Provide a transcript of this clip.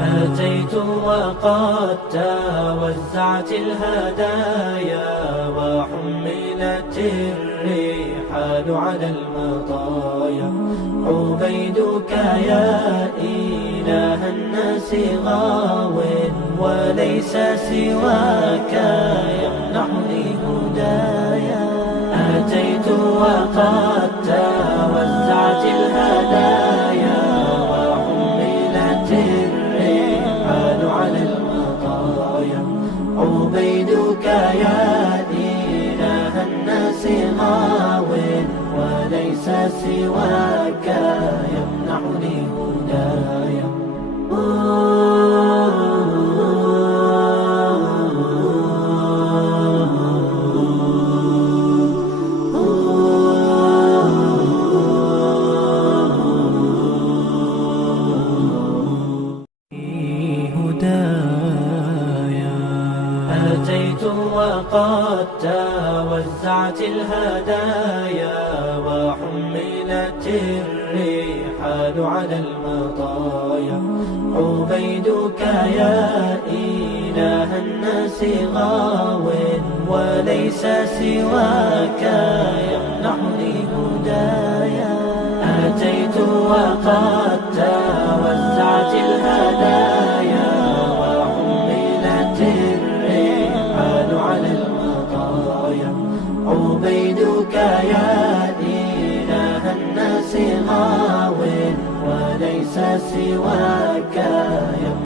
أتيت وقد توزعت الهدايا وحملت الرحال على المطايا. عبيدك يا إله الناس غاو وليس سواك يمنحني هدايا. أتيت وقد توزعت الهدايا وحملت الرحال على المطايا. عبيدك يا إله الناس غاو وليس سواك يمنحني هدايا. أتيت وقد توزعت الهدايا وحملت الرحال على المطايا. عبيدك يا إله الناس غاو وليس سواك يمنحني هدايا. أتيت وقد توزعت الهدايا وحملت الرحال على المطايا. عبيدك يا إله الناس غاو وليس سواك